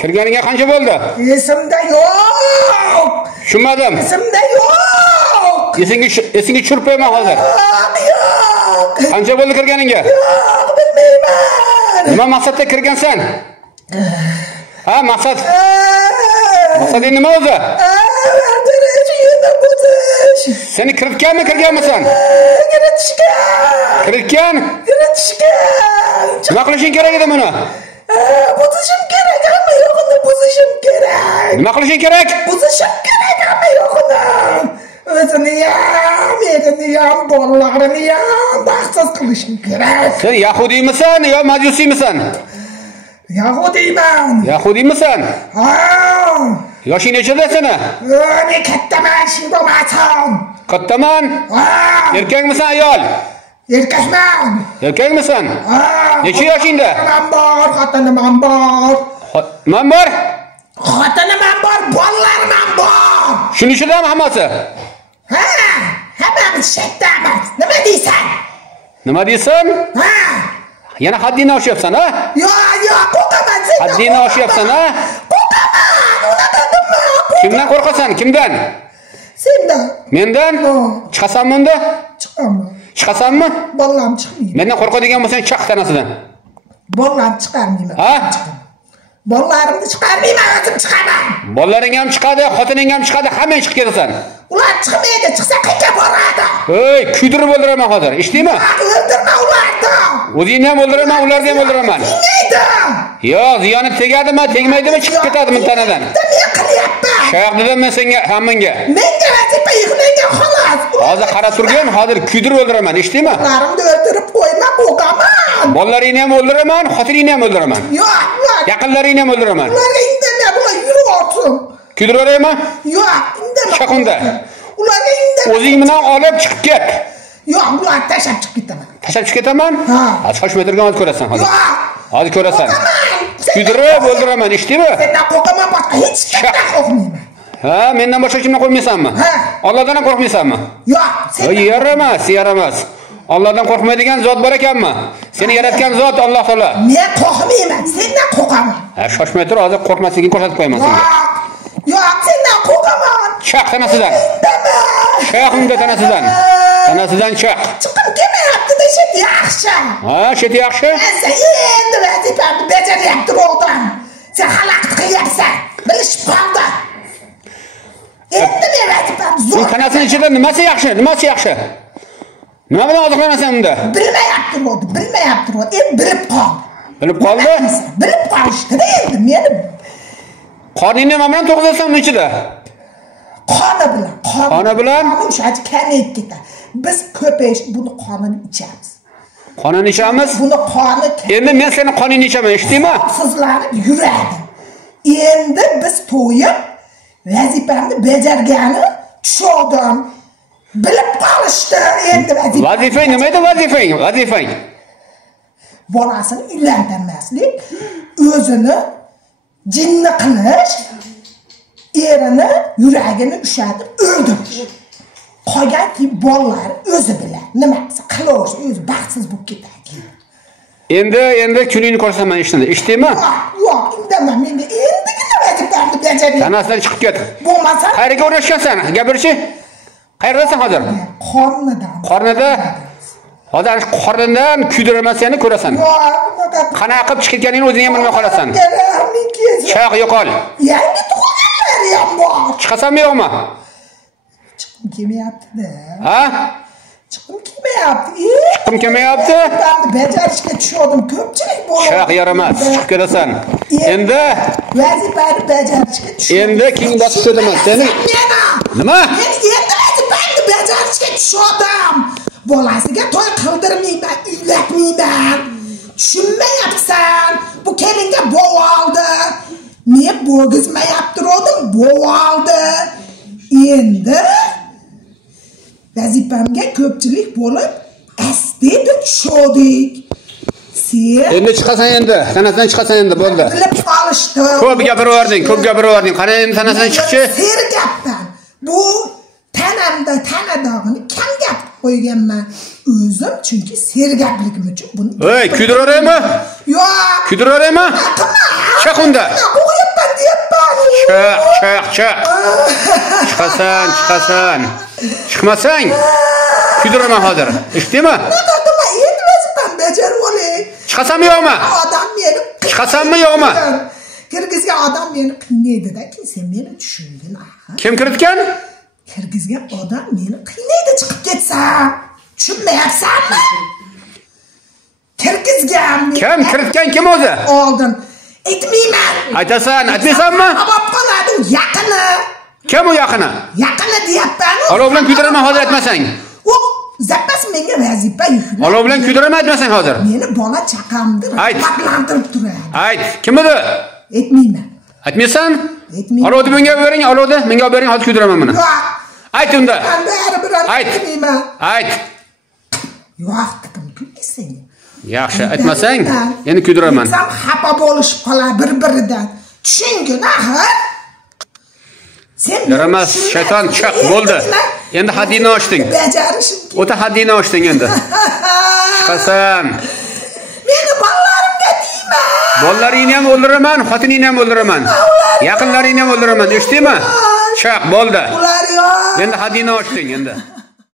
Kirganiga qancha bo'ldi? Esimda yo'q. Tushunmadim. Esimda yo'q. Esingga tushirib qo'yaman hozir. Yo'q. Qancha bo'ldi kirganingga? Yo'q, bilmayman. Nima maqsadda kirgansan? Ha, maqsad. Maqsading nima o'zi? Seni kiritganmi, kirganmisan? Kiritgan. Nima qilishing kerak edi buni? Buzishim kerak, ammo yo'qni buzishim kerak. Nima qilishing kerak? Buzishim kerak, ammo yo'qni. O'zini ham, erini ham, bolalarini ham baxtsiz qilishim kerak. Sen yahudiymisan yo majusiymisan? Yahudiyman. Yahudiymisan? Ha. Yoshing nechida seni? Men kattaman, shing bo'lmasin. Kattaman? Ha. Erkakmisan, ayol? Erkakman. Erkakmisan? Ha. Necha yoshingda? Men bor, xotinim ham bor. Men bor? Xotinim ham bor, bolalarim ham bor. Shuning uchunmi hammasi? Ha, hammamiz shaydonmiz. Nima deysan? Nima deysan? Ha. Yana haddingni oshyapsan, ha? Yo'q, qo'rqaman sendan. Haddingni oshyapsan, ha? Qo'rqaman. Unaqa nima? Kimdan qo'rqasan? Kimdan? Sendan. Mendan? Chiqasanmi unda? Chiqaman. Chiqasanmi? Bolalarim chiqmaydi. Mendan qo'rqadigan bo'lsang, chiq tanasidan. Bolalarim chiqarmayman. Ha? Bolalarimni chiqarmayman, o'zim chiqaman. Bolalaring ham chiqadi, xotining ham chiqadi, hammang chiqib ketasan. Ular chiqmaydi, chiqsa qayerga boradi? Ey, kuydirib o'ldiraman hozir. Eshitdingmi? O'ldirma ularni. O'zingni ham o'ldiraman, ularni ham o'ldiraman. Tegmaydi. Yo'q, ziyoni tegadimi, tegmaydimi, chiqib ketadi tanadan. Nima qilyapman? Shoq dedim men senga, hammangga. Menga vazifa yuklangan xolos. Hozir qarab turgin, hozir kuydirib o'ldiraman, eshitdingmi? Bolalarimni o'ldirib qo'yma, qo'rqaman. Bolalaringni ham o'ldiraman, xotiningni ham o'ldiraman. Yo'q, yaqinlaringni ham o'ldiraman. Ularga indamay, bular yurib. Kuydiraymi? Yo'q, indamay. Shaqunda. Ularga indamay. O'zing bilan olib chiqib ket. Yo'q, ularni tashlab chiqib ketaman. Tashlab chiqib ketaman? Ha. Soch metrga hozir ko'rasan hozir. Yo'q. Hozir ko'rasan. Kuydirib o'ldiraman, eshitdingmi? Sendan qo'rqaman, boshqa hech kimdan qo'rqmayman. Ha, mendan boshqa kimdan qo'rqmaysanmi? Ha. Allohdan ham qo'rqmaysanmi? Yo'q, Yaramas. Allohdan qo'rqmaydigan zot bor ekanmi? Seni yaratgan zot Alloh taolo. Men qo'rqmayman, sendan qo'rqaman. Ha, shoshmay tur, hozir qo'rqmasligingni ko'rsatib qo'yaman senga. Yo'q, sendan qo'rqaman. Chaq tanasidan. Chaq unda tanasidan. Tanasidan chaq. Chiqib kelmayapti-da, shet yaxshi. Ha, shet yaxshi? Sen endi vazifamni bajaryapti o'g'lim. Sen xalaqit qilyapsan. Bilishib qoldi. Endi men vazifamni zo'r. Sen tanasining ichida nimasi yaxshi? Nimasi yaxshi? Nima bilan oziqlanasan unda? Bilmayapti. Endi bilib qoldi. Bilib qoldi? Bilib qolishdi endi meni. Qorningni nima bilan to'g'rizasan uni ichida? Qoni bilan. Qoni bilan? O'shachi kamayib ketadi. Biz ko'payish buni qonini ichamiz. Qonini ichamiz? Buni qoni. Endi men seni qoningni ichaman, eshitdingmi? Sizlarni yuradi. Endi biz to'yib vazifamni bajargani tushundim. Bilib qolishdi endi vazifa. Vazifang nima edi vazifang? Bolasini uylantirmaslik, o'zini jinni qilish, erini yuragini ushatib o'ldirish. Qolgan bolalar o'zi bilan nimasi qilish, o'zi baxtsiz bo'lib ketadi. Endi kuningni ko'rsaman eshitdingmi? Yo'q, indamay, menga endigina vazifamni bajaryapman. Tanasidan chiqib ket. Bo'lmasa, qayerga o'rnashgansan? Gapirchi. Qayerdasan hozir? Qornida. Hozir qornidan kuydiraman seni ko'rasan. Qanaqa qilib chiqganingni o'zing ham bilmay qolasan. Chaq yo'qol. Yangi tug'ilganlar ham bor. Chiqasanmi yo'qmi? Chiqim kelmayapti-da. Ha? Chiqim kelmayapti. Chiqim kelmayapti? Bajarishga tushdim, ko'pchilik bo'ladi. Chaq yaramas, chiqib ketasan. Endi vazifani bajarishga tushdim. Endi kim bosib ketaman seni? Nima? Men endi vazifani bajarishga tushdim. Bolasiga to'y qildirmayman, uylatmayman. Tushunmayapsan? Bu kelinga bo'voldi. Men bo'g'izmayaptirdim, bo'voldi. Endi vazifamga ko'pchilik bo'lib, asdida tushdik. Sen endi chiqasan endi, tanasidan chiqasan endi bo'ldi. Bilib qolishdi. Ko'p gapirverding. Qani endi tanasidan chiqchi? Sergapdan. Bu tanadog'ini kam gap qo'yganman. O'zim chunki sergapligim uchun buni. Ey, kuydiraraymi? Yo'q. Kuydiraraymi? Chaqunda. Chiq. Chiqasan. Chiqmasang kuydiraman hozir. Eshitdingmi? Nima endi vazifam bajarib olay. Chiqasanmi yo'qmi? Odam meni Chiqasanmi yo'qmi? Kirgizgan odam meni qiynaydi-da, sen meni tushunding axir. Kim kiritgan? Kirgizgan odam meni qiynaydi chiqib ketsam. Tushunmayapsanmi? Kirgizgan. Kim kiritgan kim o'zi? Oldin aytmayman. Aytasan, aytmaysanmi? Olib qoladi yaqini. Kim u yaqini? Yaqini deyapman. Olov bilan kuydiraman hozir aytmasang. O zapas menga vazifa yukladi. Olov bilan kuydiraman aytmasang hozir. Meni bola chaqamni rag'batlantirib turadi. Ayt, kim edi? Aytmayman. Aytmaysan? Aytmayman. Olovni menga bering, olovni menga olib bering, hozir kuydiraman buni. Yo'q. Ayt unda. Men baribir aytmayman. Ayt. Yo'q, kim kulmaysan. Yaxshi, aytmasang, endi kuydiraman. Sam xafa bo'lishib qolar bir-biridan. Tushungin, axir. Sen Yaramas, shayton chiq, bo'ldi. Endi haddini ochding. Bajarishim. O'ta haddini ochding endi. Chiqasan. Meni bolalarimga deyman. Bolalaringni ham o'ldiraman, xotiningni ham o'ldiraman. Yaqinlaringni ham o'ldiraman, eshitdingmi? Chiq, bo'ldi. Ular yo'q. Endi haddini ochding endi.